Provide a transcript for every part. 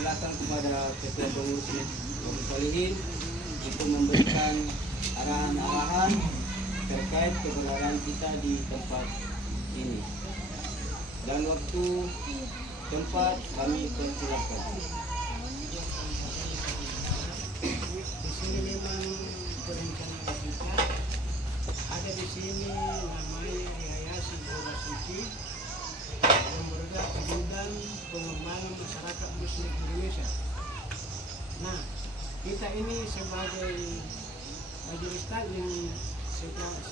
persilakan kepada ketua pengurus Masjid Solihin untuk memberikan arahan-arahan terkait keberadaan kita di tempat ini. Dan waktu tempat kami persilakan. Di sini memang perencanaan kita ada di sini namanya Yayasan Bola Suci yang bergerak di bidang pengembangan masyarakat Muslim Indonesia. Nah, kita ini sebagai majelis taklim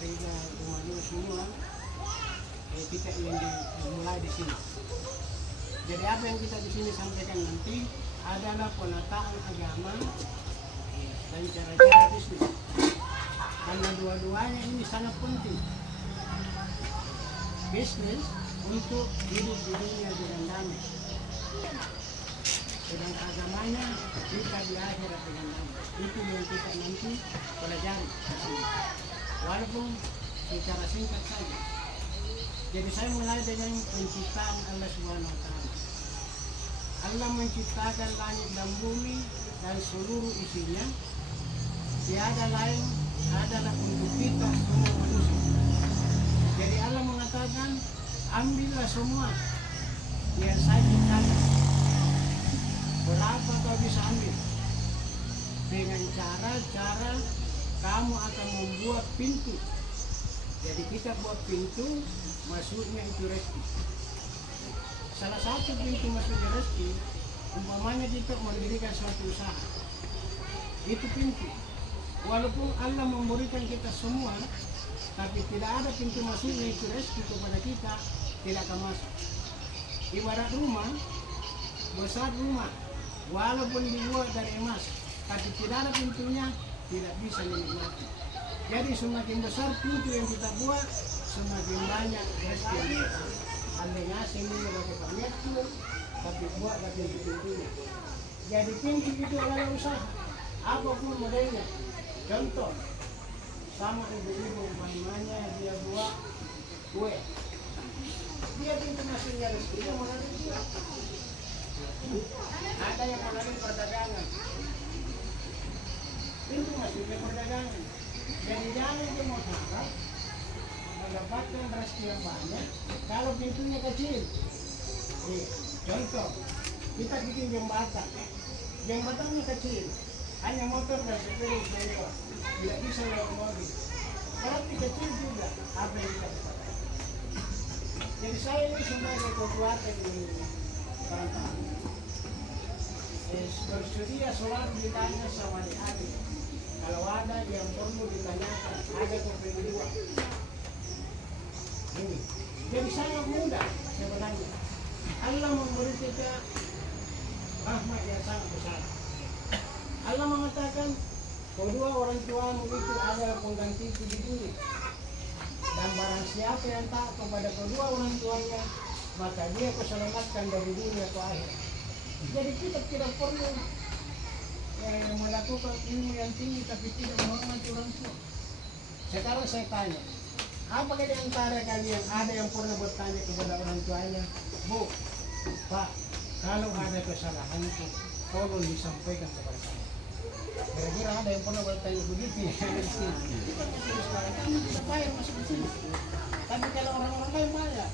sehingga umat semua kita ingin dimulai di sini. Jadi apa yang kita di sini sampaikan nanti adalah penataan agama dan cara-cara bisnis. Karena dua-duanya ini sangat penting. Bisnis untuk hidup di dunia dengan damai. Sedangkan agamanya kita di akhirat dengan damai. Itu yang kita nanti pelajari di sini. Walaupun secara singkat saja. Jadi saya mulai dengan penciptaan Allah Subhanahu wa Ta'ala. Allah menciptakan langit dan bumi dan seluruh isinya. Tiada lain adalah untuk kita semua manusia. Jadi Allah mengatakan, ambillah semua yang saya ciptakan. Berapa kau bisa ambil? Dengan cara kamu akan membuat pintu. Jadi kita buat pintu, maksudnya itu rezeki. Salah satu pintu masuknya rezeki, umpamanya kita mendirikan suatu usaha. Itu pintu. Walaupun Allah memberikan kita semua, tapi tidak ada pintu masuknya itu rezeki kepada kita, tidak akan masuk. Ibarat rumah, besar rumah, walaupun dibuat dari emas, tapi tidak ada pintunya, tidak bisa dinikmati. Jadi semakin besar pintu yang kita buat, semakin banyak rezeki yang kita. Andai ngasih ini pakai pamektur, tapi buat pakai pintunya. Jadi pintu itu adalah usaha, apapun modelnya. Contoh, sama ibu-ibu umpamanya dia buat kue. Dia pintu masuknya rezekinya melalui dia. Ada yang melalui perdagangan. Pintu masuknya perdagangan. Jadi jangan dia mau harap mendapatkan rezeki yang banyak kalau pintunya kecil. Contoh, kita bikin jembatan. Jembatannya kecil. Hanya motor dan sepeda lewat, tidak bisa lewat mobil. Berarti kecil juga apa yang kita dapatkan. Jadi saya ini sebagai ketua di Perantauan bersedia selalu ditanya sama adik. Kalau ada yang perlu ditanyakan, ada kedua. Ini. Jadi sangat mudah sebenarnya. Allah memberi kita rahmat yang sangat besar. Allah mengatakan, kedua orang tuamu itu adalah penggantiku di dunia. Dan barang siapa yang taat kepada kedua orang tuanya, maka dia keselamatkan dari dunia ke akhirat. Jadi kita tidak perlu melakukan ilmu yang tinggi tapi tidak menghormati orang tua. Sekarang saya tanya, apakah di antara kalian ada yang pernah bertanya kepada orang tuanya, Bu, Pak, kalau ada kesalahan itu, tolong disampaikan kepada saya. Kira-kira ada yang pernah bertanya begitu ya? Kita bayar masuk di sini. Tapi kalau orang-orang lain bayar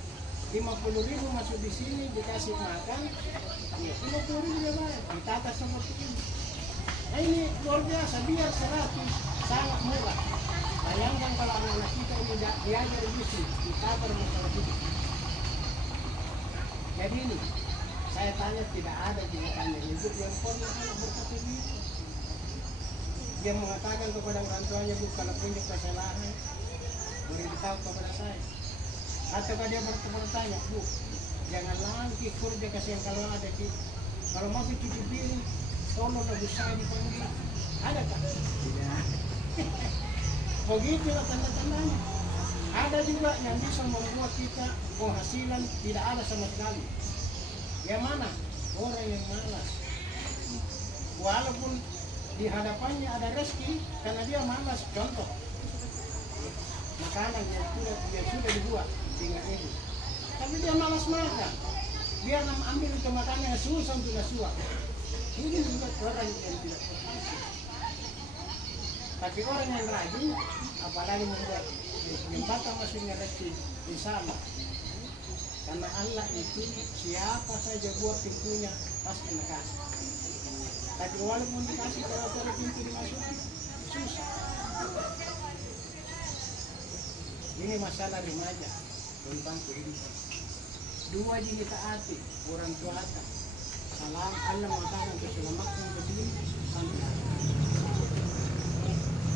50.000 masuk di sini, dikasih makan, 50.000 dia bayar, ditata seperti ini. Nah ini luar biasa, biar 100 sangat murah. Bayangkan kalau anak-anak kita ini diajar bisnis, ditata masalah hidup. Jadi ini, saya tanya tidak ada tanya hidup yang pernah anak berkata begitu. Dia mengatakan kepada orang tuanya, Bu, kalau punya kesalahan, beritahu kepada saya. Atau dia bertanya, Bu, jangan lagi kerja kasihan kalau ada kita. Kalau mau cuci piring, tolong lebih saya dipanggil. Adakah? Tidak. Begitulah tanda-tandanya. Ada juga yang bisa membuat kita penghasilan tidak ada sama sekali. Yang mana? Orang yang malas. Walaupun di hadapannya ada rezeki, karena dia malas. Contoh, makanan yang sudah dibuat dengan ini, tapi dia malas makan. Dia ambil itu makanan yang susah untuk suap. Ini juga orang yang tidak profesional. Tapi orang yang rajin, apalagi membuat jembatan maksudnya di sana. Karena Allah itu siapa saja buat pintunya pasti dikasih. Tapi walaupun dikasih kalau cara pintu dimasuki susah. Ini masalah remaja tentang kehidupan. Dua jini taati orang tua atas. Salam Allah mengatakan keselamatan berdiri sampai.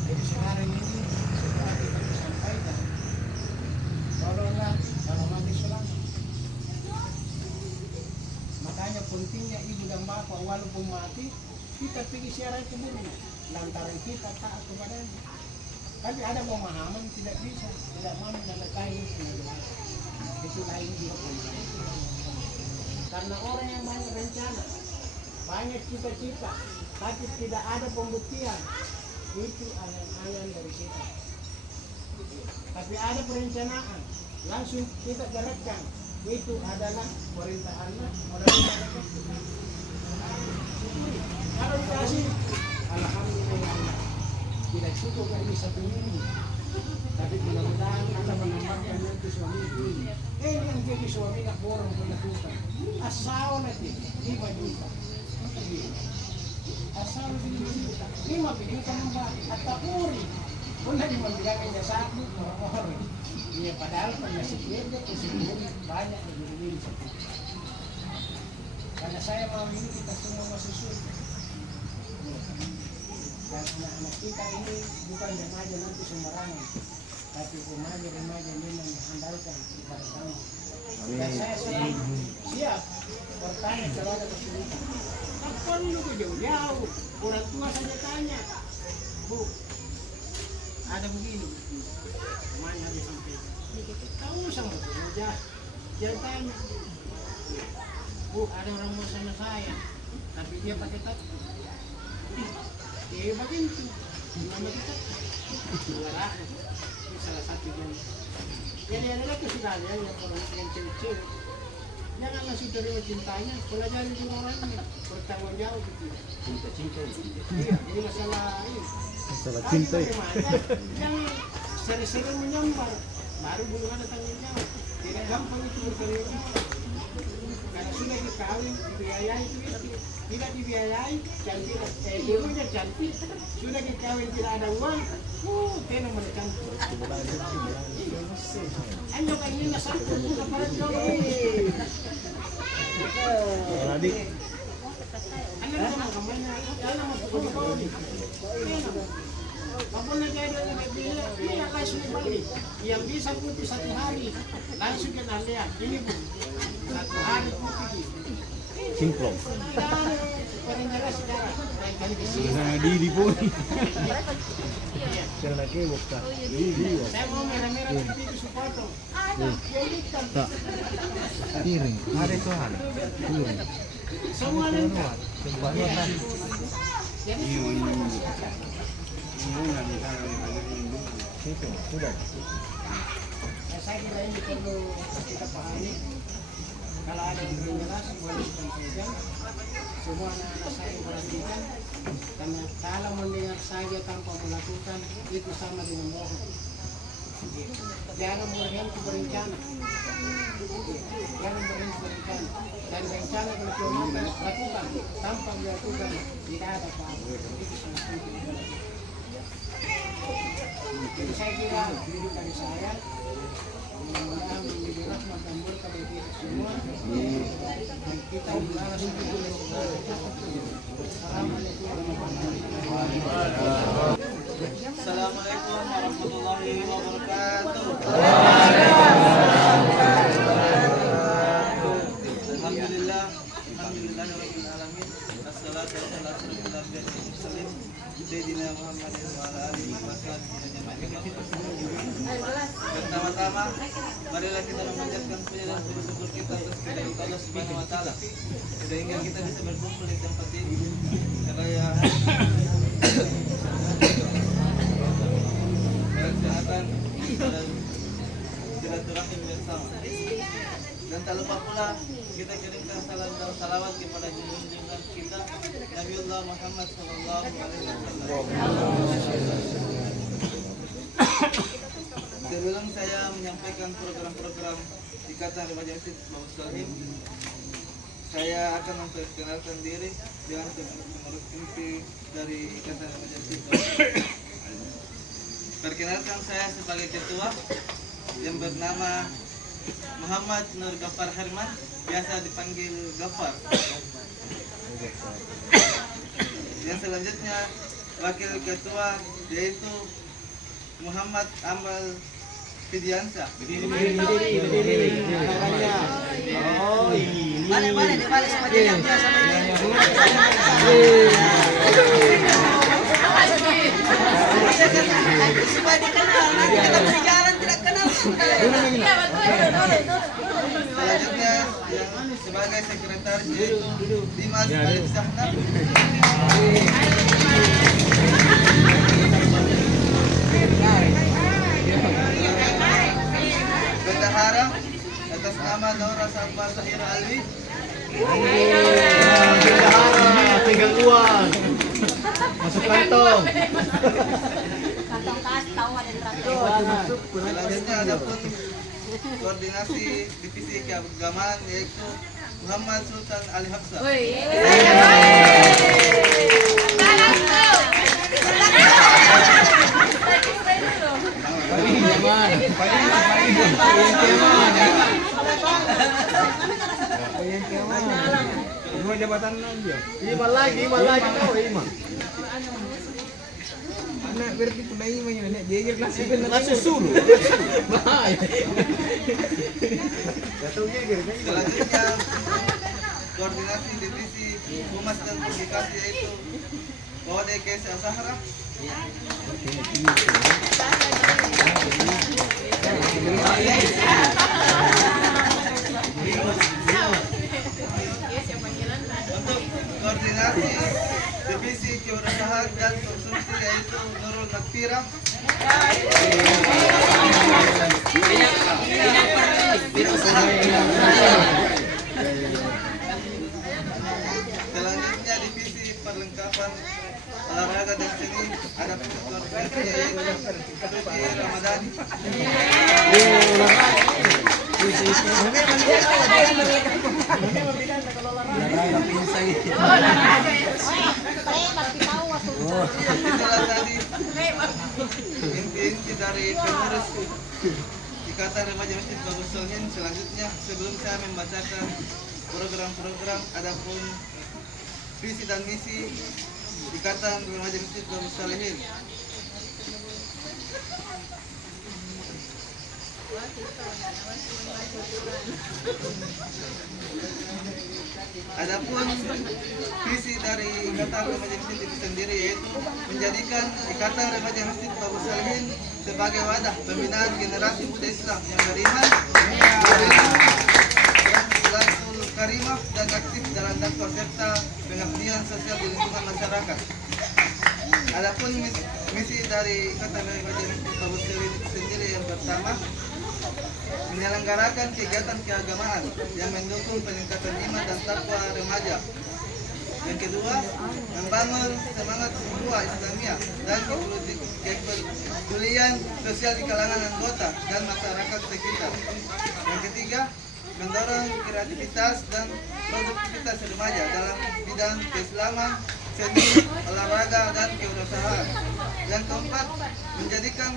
Jadi sekarang ini seperti yang disampaikan, tolonglah kalau mati selamat. Makanya pentingnya ibu dan bapak walaupun mati kita pergi siaran ke bumi lantaran kita taat kepadanya. Tapi ada pemahaman tidak bisa, tidak mau menyertai itu lain juga pemahaman. Karena orang yang banyak rencana, banyak cita-cita, tapi tidak ada pembuktian, itu angan-angan dari kita. Tapi ada perencanaan, langsung kita gerakkan, itu adalah perintah Allah. Kalau dikasih, alhamdulillah, tidak cukup lagi satu minggu. Tapi mudah-mudahan Allah menambahkan nanti suami ini. Yang jadi suami nak borong melakukan. Asal nanti 5 juta. Asal 5 juta. 5 juta nambah atau uri. Pula dibilangnya satu orang. Iya padahal masih beda kesini banyak lebih karena saya mau ini kita semua masuk surga. Dan anak-anak kita ini bukan remaja nanti sembarangan, tapi remaja memang diandalkan kepada kami. Dan saya selalu siap bertanya kalau ada kesulitan. Tak perlu ke jauh-jauh, orang tua saja tanya, Bu, ada begini, semuanya disampaikan. Tahu sama saja, jangan tanya. Bu, ada orang mau sama saya, tapi dia pakai tattoo. Dia begitu, nama kita Luarah, ini salah satu yang. Jadi adalah kesudahan yang orang yang cewek-cewek. Jangan langsung terima cintanya, pelajari juga orangnya, bertanggung jawab gitu. Cinta-cinta. Iya, ini masalah ini. Masalah cinta. Jangan sering-sering menyambar, baru belum ada tanggung jawab. Tidak gampang itu bertanggung jawab. Karena sudah dikawin, dibiayai itu tidak dibiayai, cantik, dulunya cantik, sudah dikawin tidak ada uang, tenang mana cantik. Ayo kan ini satu bukan pada jodoh. Adik. Anda sama kemana? Anda mau pergi kau ni? Kamu nak jadi ini langsung balik. Yang bisa putih 1 hari, langsung kita lihat. Ini bu, 1 hari putih. Cingklong. Paling jelas sekarang. Di pun. Jangan lagi buka. Saya mau merah-merah putih itu sepotong. Tak. Piring. Ada itu hal. Piring. Semua lengkap. Jadi Itu sudah. saya kira ini perlu kita pahami. Kalau ada yang belum jelas boleh disampaikan. Semua anak-anak saya perhatikan. Karena kalau mendengar saja tanpa melakukan itu sama dengan bohong. Jangan berhenti berencana. Jangan berhenti berencana. Dan rencana kalau cuma lakukan tanpa dilakukan tidak ada apa-apa. Itu sangat penting. Jadi saya kira hidup dari saya mudah-mudahan menjadi rahmat dan berkah bagi kita semua. Dan kita berbalas kepada semua. Assalamualaikum warahmatullahi wabarakatuh. Assalamualaikum warahmatullahi wabarakatuh. Alhamdulillah, alhamdulillahirabbil alamin. Assalatu wassalamu ala asyrofil mursalin sayyidina Muhammadin wa ala alihi wasahbihi ajmain. Pertama-tama, marilah kita memanjatkan puja dan bersyukur kita atas kehadirat Allah Subhanahu wa taala sehingga kita bisa berkumpul di tempat ini. Karena kesehatan dan silaturahim bersama. Dan tak lupa pula kita kirimkan salam dan salawat kepada junjungan kita Nabiullah Muhammad sallallahu alaihi wasallam. Sebelum saya menyampaikan program-program Ikatan Remaja Masjid Bagus Salim, saya akan memperkenalkan diri dengan pengurus inti dari Ikatan Remaja Masjid Bagus Salim. Perkenalkan, saya sebagai ketua yang bernama Muhammad Nur Ghaffar Herman, biasa dipanggil Ghaffar. Yang selanjutnya wakil ketua yaitu Muhammad Amal Fidiansa. Oh, ini. Balik sama dia supaya dikenal, nanti kita berjalan tidak kenal. Selanjutnya yang sebagai sekretaris yaitu Dimas Alif Sahna. Bendahara atas nama Nora Salma Sahira Alwi. Bendahara, pegang uang. Masuk kantong. Kantong tas tahu ada di rantai. Selanjutnya ada pun koordinasi divisi keagamaan yaitu Muhammad Sultan Ali Hafsa. Dua jabatan aja. Lima lagi kau lima. Anak berarti pun lima yang nak jejer nasi ben nasi suruh. Bahaya. Jatuh jejer kan. Selanjutnya koordinasi divisi humas dan publikasi yaitu Kode Kesa Sahara. Untuk koordinasi divisi kewirausahaan dan konsumsi yaitu Nurul Nakfira. Selanjutnya divisi perlengkapan olahraga dan seni ada koordinasi yaitu Suci Ramadhani. Itulah tadi inti-inti dari pengurus Ikatan Remaja Masjid Bagus Salim. Selanjutnya sebelum saya membacakan program-program adapun visi dan misi Ikatan Remaja Masjid Bagus Salim. Adapun visi dari Ikatan Remaja Masjid itu sendiri yaitu menjadikan Ikatan Remaja Masjid Bagus Salim sebagai wadah pembinaan generasi muda Islam yang beriman, berlaku karimah dan aktif dalam dakwah serta pengabdian sosial di lingkungan masyarakat. Adapun misi dari Ikatan Remaja Masjid Bagus Salim itu sendiri yang pertama, menyelenggarakan kegiatan keagamaan yang mendukung peningkatan iman dan takwa remaja. Yang kedua, membangun semangat ukhuwah Islamiyah dan kepedulian sosial di kalangan anggota dan masyarakat sekitar. Yang ketiga, mendorong kreativitas dan produktivitas remaja dalam bidang keislaman, seni, olahraga, dan kewirausahaan. Yang keempat, menjadikan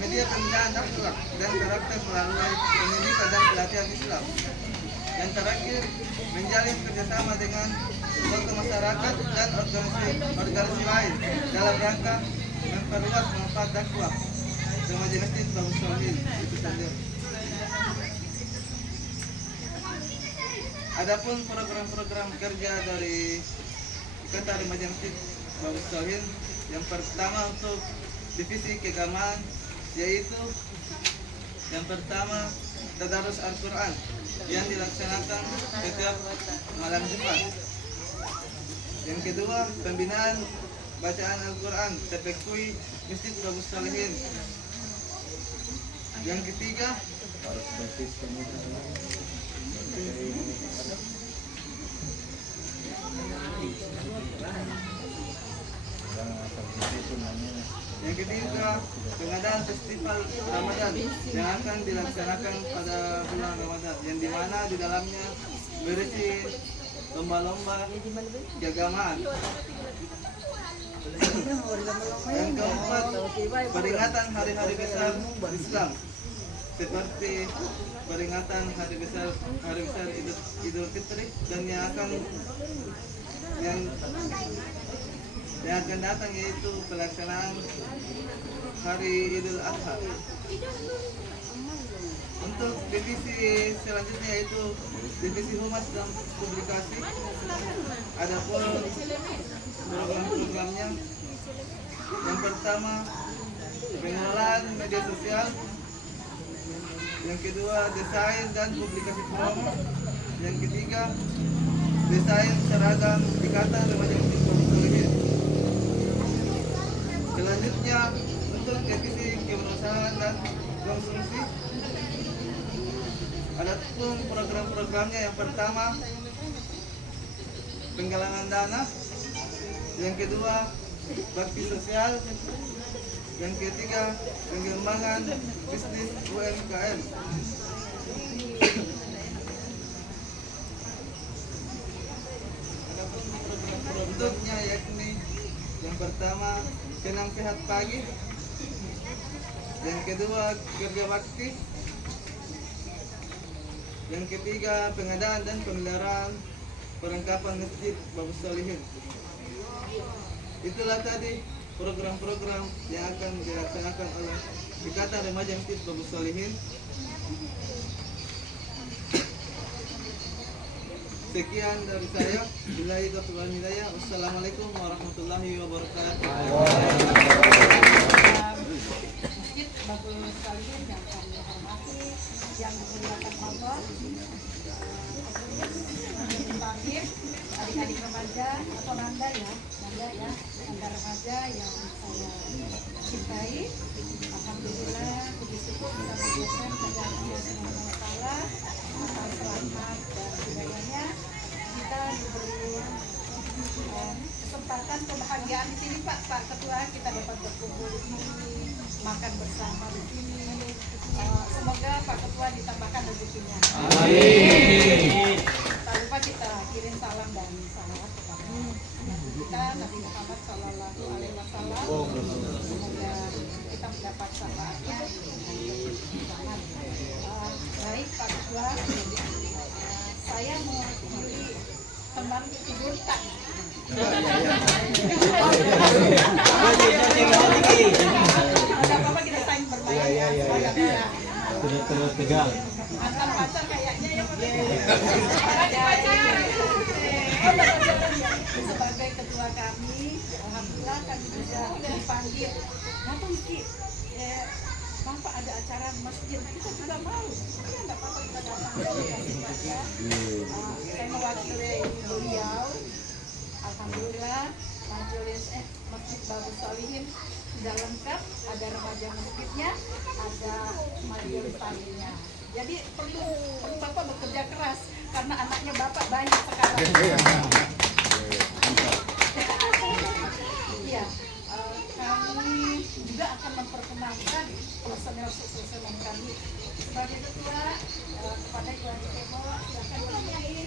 media pembinaan akhlak dan karakter melalui pendidikan dan pelatihan Islam. Yang terakhir, menjalin kerjasama dengan tokoh masyarakat dan organisasi lain dalam rangka memperluas manfaat dakwah Remaja Masjid Bagus Salim itu saja. Adapun program-program kerja dari Ikatan Remaja Masjid Bagus Salim, yang pertama untuk divisi keagamaan yaitu yang pertama tadarus Al-Quran yang dilaksanakan setiap malam Jumat. Yang kedua, pembinaan bacaan Al-Quran TPQI Masjid Bagus Salim. Yang ketiga, Yang ketiga, pengadaan festival Ramadan yang akan dilaksanakan pada bulan Ramadan, yang dimana di dalamnya berisi lomba-lomba keagamaan. Yang keempat, peringatan hari-hari besar Islam seperti peringatan hari besar Idul Fitri dan yang akan datang yaitu pelaksanaan hari Idul Adha. Untuk divisi selanjutnya yaitu divisi humas dan publikasi, ada pun program-programnya. Yang pertama, pengelolaan media sosial. Yang kedua, desain dan publikasi promo. Yang ketiga, desain seragam Ikatan Remaja Muslim Bausolihun. Selanjutnya, untuk divisi kewirausahaan dan konsumsi, ada pun program-programnya. Yang pertama, penggalangan dana. Yang kedua, bakti sosial. Yang ketiga, pengembangan bisnis UMKM. Adapun program-produknya yakni yang pertama, senam sehat pagi. Yang kedua, kerja bakti. Yang ketiga, pengadaan dan pemeliharaan perlengkapan masjid Bausolihun. Itulah tadi program-program yang akan dilaksanakan oleh Ikatan Remaja Masjid Bausolihun. Sekian dari saya. Billahi taufiq wal hidayah. Wassalamualaikum warahmatullahi wabarakatuh. Masjid Bausolihun yang kami hormati, yang menggunakan Allah, Tabib, adik-adik remaja atau Nanda ya, Nanda remaja yang saya cintai. Alhamdulillah, puji syukur kita berdoa kepada Allah Subhanahu wa taala atas rahmat dan hidayahnya kita diberi kesempatan kebahagiaan di sini Pak Ketua, kita dapat berkumpul di sini, makan bersama di sini. Semoga Pak Ketua ditambahkan rezekinya. Amin. Tak lupa kita kirim salam dan salawat kepada kita Nabi Muhammad Sallallahu Alaihi Wasallam. Semoga kita mendapat syafaatnya. Baik Pak Ketua, saya mau pilih teman tidur tak. Ada apa-apa kita saling bermain ya. Terus tegang. Mantan pacar kayaknya ya Pak. Sebagai ketua kami, alhamdulillah kami juga dipanggil. Datang Ki, Bapak ada acara masjid, kita juga mau. Ya nggak apa-apa kita datang saja. Saya mewakili beliau. Alhamdulillah majelis Masjid Bausolihun sudah lengkap, ada remaja masjidnya, ada majelis taklimnya. Jadi perlu Bapak bekerja keras karena anaknya Bapak banyak sekarang. Iya, kami juga akan memperkenalkan personel kami sebagai ketua kepada Ibu Kemo. Silakan berdiri.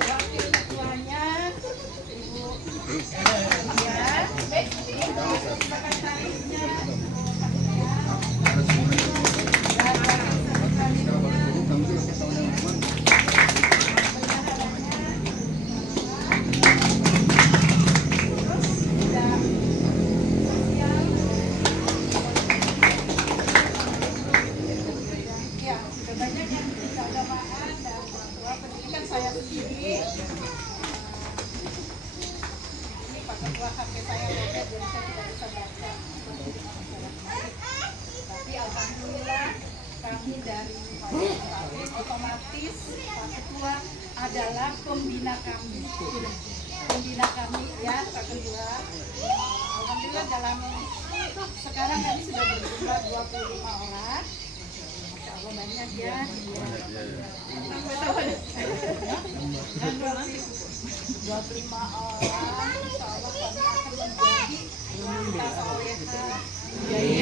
Wakil ketuanya Ibu ya, silakan tarifnya. Tapi alhamdulillah kami dari otomatis Pak Ketua adalah pembina kami ya Pak Ketua. Alhamdulillah dalam sekarang kami sudah berjumlah 25 orang. Masya Allah banyak ya. 25 orang, insya Allah kami akan menjadi kita soleha, dari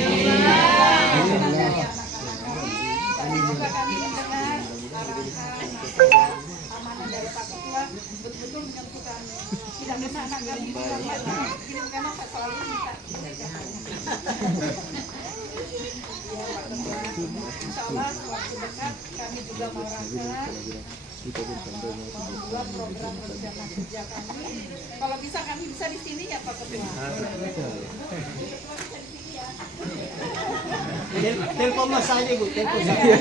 anak-anak kami, dan juga kami mendengar arahan, nasihat, amanah dari Pak Ketua, betul-betul menyentuh kami. Tidak kena anak kami juga kirim karena Pak selalu minta. Ya Pak Ketua, insya Allah waktu dekat kami juga mau rangka membuat program rencana kerja kami. Kalau bisa kami bisa di sini ya Pak Ketua. Telepon mas saja Bu, telepon saja.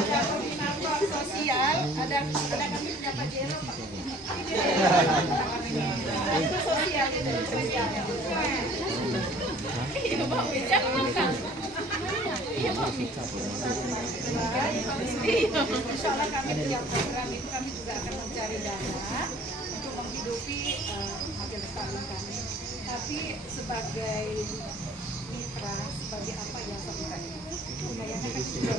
Koordinator sosial ada kami punya Pak Jero Pak. Itu sosial itu sosial. Iya Pak, jangan makan. Iya Pak. Insya Allah kami tiap program itu kami juga akan mencari dana untuk menghidupi majelis taklim kami. Tapi sebagai mitra, sebagai apa ya sebenarnya? Kayaknya kan juga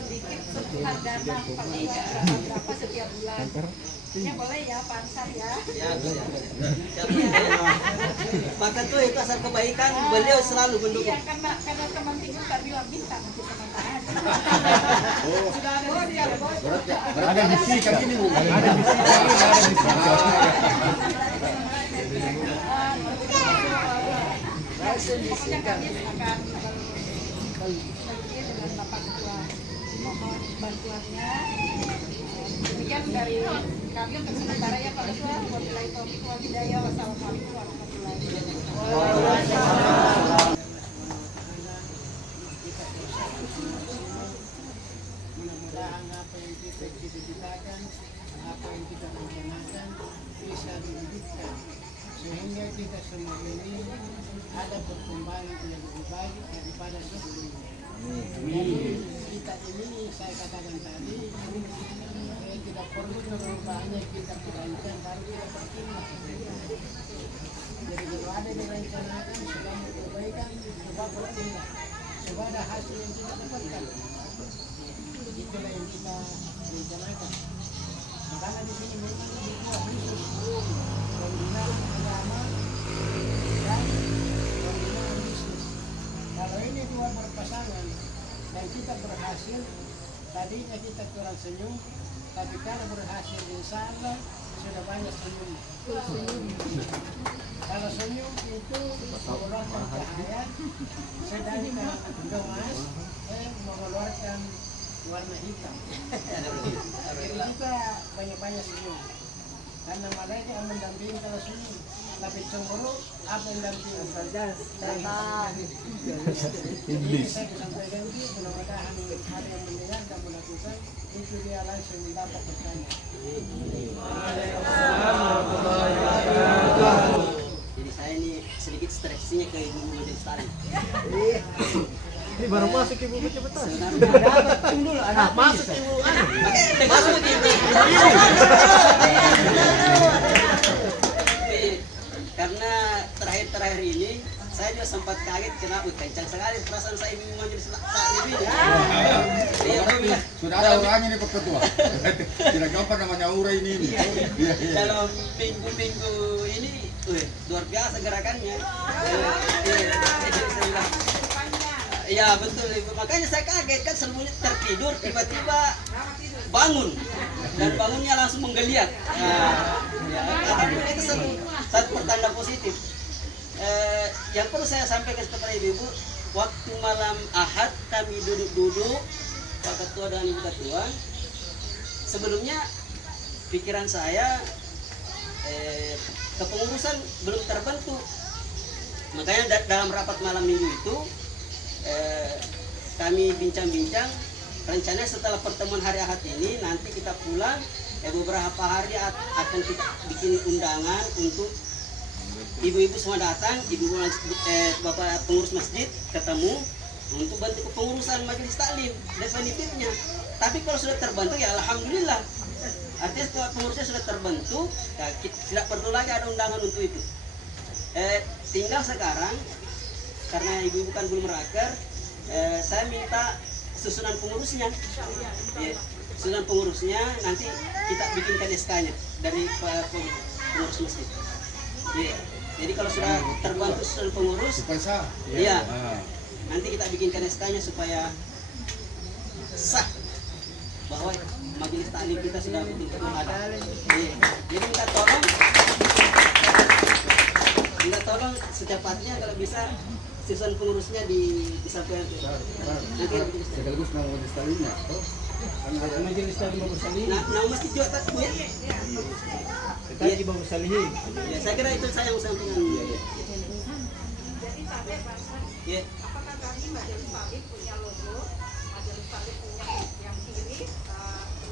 sedikit seputar dana berapa setiap bulan. Ya boleh ya Pansar ya. Maka tuh itu asal kebaikan, beliau selalu mendukung. Iya karena teman tinggal tak bilang minta nanti teman tahan. Sudah ada bos ya bos. Ada misi kami ini Bu. Ada misi kami, ada misi. Pokoknya kami akan berkoordinasi dengan Bapak Ketua, mohon bantuannya. Demikian dari kami untuk sementara ya Pak Ketua. Wabillahi taufiq wal hidayah. Wassalamualaikum warahmatullahi wabarakatuh. Mudah-mudahan apa yang kita cita-citakan, apa yang kita rencanakan bisa diwujudkan, sehingga kita semua ini ada perkembangan yang lebih baik daripada sebelumnya. Jadi kita ini saya katakan tadi tidak perlu terlalu banyak kita merancang, baru kita pertimbangkan. Jadi kalau ada direncanakan selama perbaikan, coba pertimbang, coba ada hasil yang kita dapatkan. Itulah yang kita rencanakan. Makanya di sini memang dibuat khusus pembinaan agama dan pembinaan bisnis. Kalau ini dua berpasangan dan kita berhasil, tadinya kita kurang senyum, tapi kalau berhasil insya Allah sudah banyak senyum. Kalau senyum itu mengeluarkan cahaya, sedangkan gemas mengeluarkan warna hitam. Jadi kita banyak-banyak senyum. Karena malaikat yang mendampingi kalau senyum. Tapi cemburu apa yang mendampingi? Jadi saya sampaikan itu, mudah-mudahan ada yang mendengar dan melakukan, itu dia langsung mendapat bertanya. Jadi saya ini sedikit stresinya ke ibu Majelis Taklim. Ini baru masuk Ibu cepetan. Tunggu dulu, ada masuk ibu. Masuk ibu. Karena terakhir ini saya juga sempat kaget kenapa kencang sekali perasaan saya ibu Majelis Taklim ini. Sudah ada orangnya nih Pak Ketua. Tidak gampang namanya aura ini. Dalam minggu-minggu ini luar biasa gerakannya. Iya betul Ibu, makanya saya kaget kan sebelumnya tertidur tiba-tiba bangun dan bangunnya langsung menggeliat. Itu satu pertanda positif. Yang perlu saya sampaikan kepada Ibu, waktu malam Ahad kami duduk-duduk Pak Ketua dan Ibu Ketua. Sebelumnya pikiran saya kepengurusan belum terbentuk. Makanya dalam rapat malam minggu itu kami bincang-bincang rencananya setelah pertemuan hari Ahad ini nanti kita pulang beberapa hari akan kita bikin undangan untuk ibu-ibu semua datang, bapak pengurus masjid ketemu untuk bantu kepengurusan majelis taklim definitifnya. Tapi kalau sudah terbentuk ya alhamdulillah. Artinya kalau pengurusnya sudah terbentuk, ya, tidak perlu lagi ada undangan untuk itu. Tinggal sekarang karena ibu-ibu kan belum meraker, saya minta susunan pengurusnya. Susunan pengurusnya nanti kita bikinkan SK-nya dari pengurus masjid. Iya. Jadi kalau sudah terbantu seluruh pengurus, iya. Nanti kita bikinkan SK-nya supaya sah bahwa majelis taklim kita sudah betul-betul ada. Iya. Jadi minta tolong secepatnya kalau bisa susunan pengurusnya disampaikan. Nanti Sekaligus nama majelis taklimnya. Majelis taklim Bagus Salihin. Nah, masjid juga tak Bu ya? Tadi Bagus Salihin. Ya, saya kira itu saya yang sampaikan. Jadi Pak Basan, Ya. apakah kami Majelis Taklim punya logo, Majelis Taklim punya yang kiri,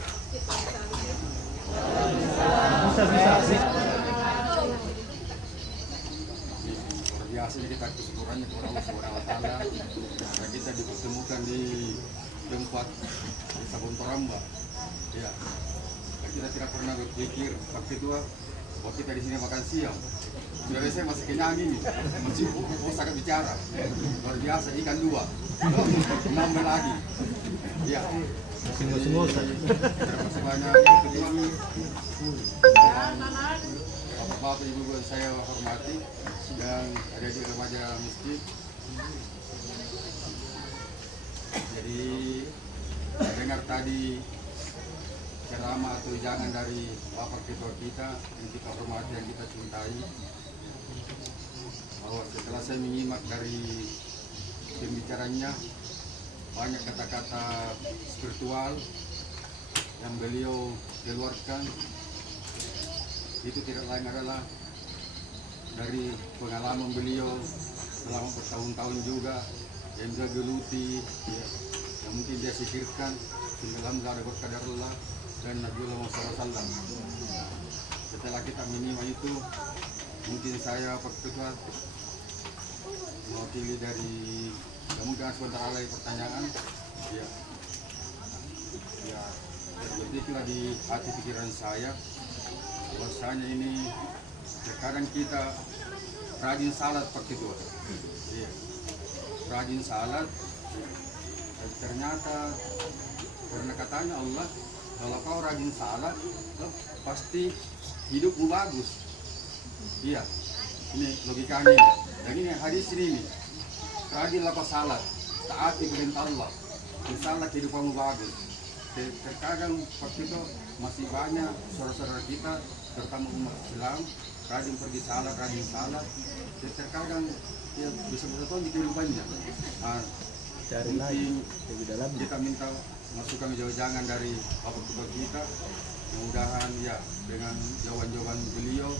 Masjid Bagus Salihin biasanya kita kesyukurannya kepada Allah Subhanahu wa taala karena kita dipertemukan di tempat Desa Bontoramba. Ya. Dan kita tidak pernah berpikir waktu itu bahwa kita di sini makan siang. Sebenarnya saya masih kenyang ini, masih sangat bicara. Luar biasa ikan 2, nambah lagi. Ya. Terima kasih banyak kedua Bapak Ibu saya hormati dan ada di remaja masjid. Jadi dengar tadi ceramah atau jangan dari Bapak Ketua kita yang kita hormati, yang kita cintai, bahwa setelah saya menyimak dari pembicaranya banyak kata-kata spiritual yang beliau keluarkan, itu tidak lain adalah dari pengalaman beliau selama bertahun-tahun juga yang dia geluti, ya, yang mungkin dia sikirkan dalam ada berkadarullah dan Nabiullah Muhammad SAW. Setelah kita menyimak itu, mungkin saya Ketua mewakili dari mungkin sebentar lagi pertanyaan, ya, berpikirlah di hati pikiran saya bahwasanya ini terkadang kita rajin salat Pak Ketua, ya, rajin salat, dan ternyata karena katanya Allah kalau kau rajin salat pasti hidupmu bagus. Iya, ini logikanya ini. Dan ini hadis ini, rajinlah kau salat, taati perintah Allah, insyaallah kehidupanmu bagus. Terkadang waktu itu masih banyak saudara-saudara kita, terutama umat Islam, rajin pergi salat, terkadang ya, bisa betul di kehidupannya. Mungkin kita minta masukan jauh-jangan dari Bapak Ketua kita, mudah-mudahan ya dengan jawaban-jawaban beliau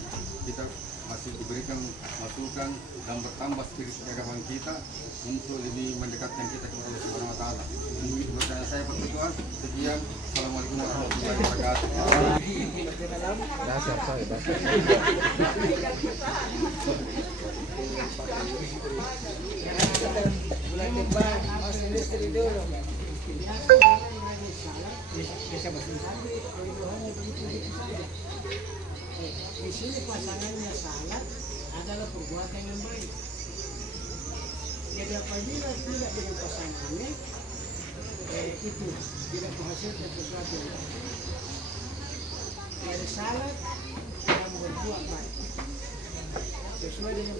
kita masih diberikan masukan dan bertambah spirit peradaban kita untuk lebih mendekatkan kita kepada Allah Subhanahu wa taala. Mungkin pertanyaan saya Pak Ketua, sekian. Assalamualaikum warahmatullahi wabarakatuh. Bulan depan harus industri dulu. Bisa bersalat, di sini pasangannya salat adalah perbuatan yang baik. Jadi apabila tidak dengan pasangannya, itu tidak menghasilkan sesuatu yang baik. Dari salat yang berbuat baik sesuai dengan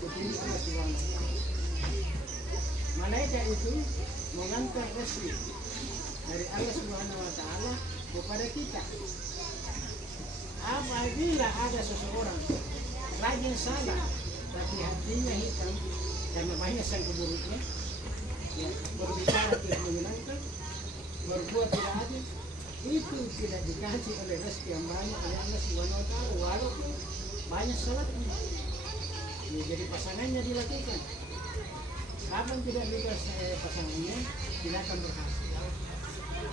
petunjuk Allah Subhanahu wa taala. Malaikat itu mengantar rezeki dari Allah Subhanahu wa taala kepada kita. Apabila ada seseorang rajin salat tapi hatinya hitam karena banyak sangka buruknya, ya, berbicara tidak menyenangkan, berbuat tidak adil, itu tidak dikasih oleh rezeki yang banyak oleh Allah Subhanahu wa taala walaupun banyak salatnya. Ya, jadi pasangannya dilakukan. Kapan tidak bebas pasangannya, tidak akan berhasil.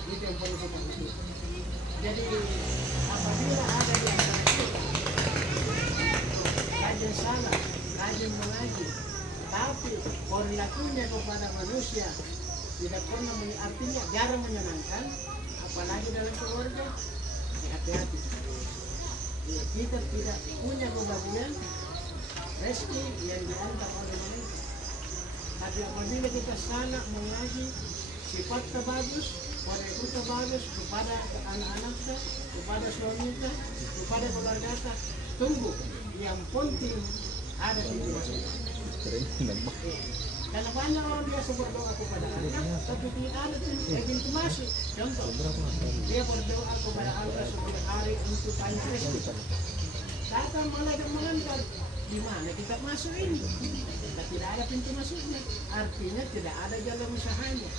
Itu yang perlu kita ketahui. Jadi apabila ada di antara kita rajin salat, rajin mengaji, tapi perilakunya kepada manusia tidak pernah artinya jarang menyenangkan, apalagi dalam keluarga, hati-hati. Ya, kita tidak punya kebahagiaan rezeki yang diantar oleh manusia. Tapi apabila kita salat mengaji, sifatnya bagus, perilaku bagus kepada anak-anaknya, kepada suaminya, kepada keluarga, tumbuh yang penting ada pintu masuk. Karena banyak orang biasa berdoa kepada Allah, tapi tidak ada pintu masuk. Contoh, dia berdoa kepada Allah 10 hari untuk tanya rezeki. Datang malaikat mengantar, di mana kita masuk ini? Tapi tidak ada pintu masuknya, artinya tidak ada jalan usahanya.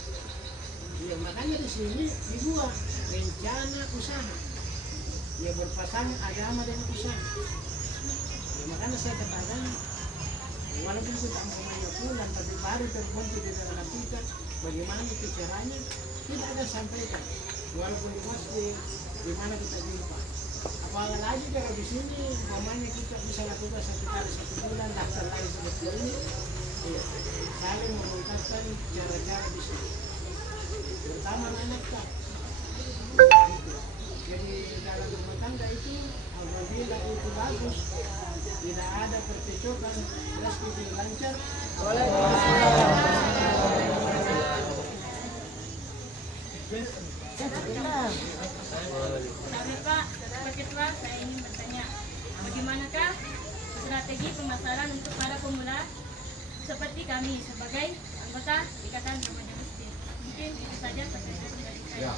Ya, makanya di sini dibuat rencana usaha. Ya, berpasangan agama dan usaha. Ya, makanya saya katakan, walaupun kita umpamanya pulang, tapi baru terbentuk di dalam kita, bagaimana itu caranya, tidak ada sampaikan. Walaupun di masjid, di mana kita jumpa. Apalagi kalau di sini, umpamanya kita bisa lakukan 1 bulan, daftar lagi seperti ini, ya, saling mengungkapkan cara-cara di sini. Terutama anak kita. Jadi dalam rumah tangga itu, apabila itu bagus, tidak ada percecokan, rezeki lancar. Saudara Pak, Saudara Ketua, saya ingin bertanya, bagaimanakah strategi pemasaran untuk para pemula seperti kami sebagai anggota Ikatan Remaja Masjid? Mungkin itu saja pertanyaan dari saya.